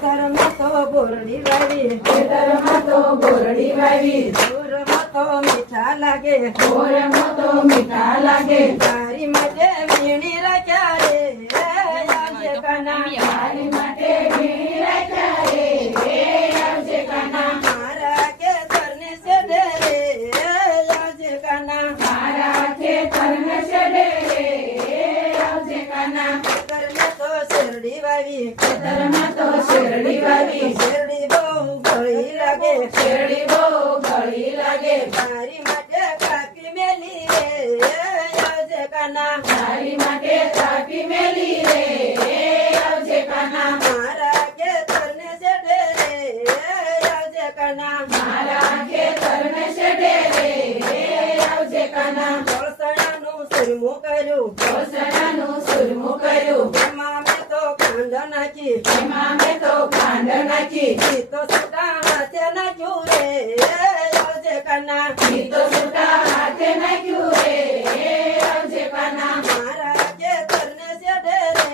ખેતરમાં તો બોરડી વાવી, ખેતરમાં તો બોરડી વાવી, બોરમાં તો મીઠા લાગે, બોરમાં તો મીઠા લાગે, તારી માટે વીણી રાખ્યા રે આવજે કાના, તારી માટે વીણી રાખ્યા રે આવજે કાના, મારા ખેતરને છેડે રે આવજે કાના, મારા ખેતરને છેડે રે આવજે કાના, ખેતરમાં તો શેરડી વાવી, ખેતરમાં તો શેરડી વાવી, શેરડી બહુ ગળી લાગે, શેરડી બહુ ગળી લાગે, તારી માટે કાપી મેલી રે આવજે કાના, તારી માટે કાપી મેલી રે આવજે કાના, મારા ખેતરને છેડે રે આવજે કાના, મારા ખેતરને છેડે રે આવજે કાના, કોળસણાનું સુરમું કર્યું, કોસણાનું સુરમું કર્યું, એમાં મેં તો ખાંડ નાખી, એમાં મેં તો ખાંડ નાખી, ઈ તો છૂટા હાથે નાખ્યું રે આવજે કાના, ઈ તો છૂટા હાથે નાખ્યું રે આવજે કાના, મારા ખેતરને છેડે રે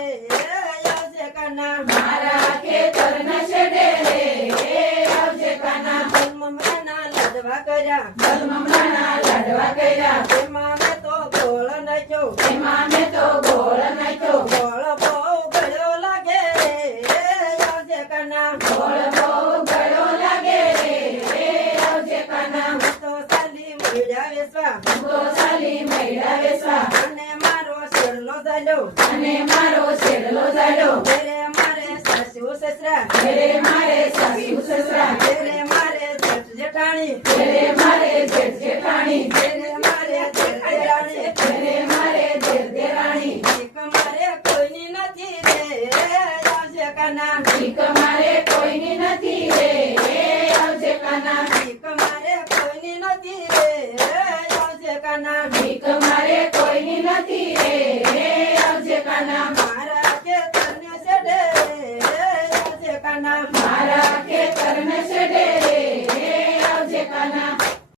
આવજે કાના, મારા ખેતરને છેડે રે આવજે કાના, મમરાના લાડવા કર્યા, મમરાના લાડવા કર્યા, એમાં મેં તો ગોળ નાખ્યો, એમાં મેં તો ગોળ નાખ્યો, ગોળ બહુ ગળ્યો લાગે રે આવજે કાના, ગોળ બહુ ગળ્યો લાગે રે આવજે કાના, તો સાલી મળ્યા વેસવા, તો સાલી મૈડા વેસવા, અને મારો શેરલો ચાલ્યો, અને મારો છેડલો જાડ્યો, ઘરે મારે સાસુ સસરા, ઘરે મારે સાસુ સસરા, ઘરે મારે જેઠ જેઠાણી, ઘરે મારે જેઠ જેઠાણી, ઘરે મારે જેઠ જેઠાણી, ઘરે મારે જેઠ દેરાણી, ભીખ મારે કોઈની નથી રે આવજે કાના, ભીખ મારે કોઈની નથી રે આવજે કાના, ભીખ મારે કોઈની નથી રે આવજે કાના, ભીખ મારે કોઈની નથી રે આવજે કાના, મારા ખેતરને છેડે રે આવજે કાના, મારા ખેતરને છેડે રે આવજે કાના,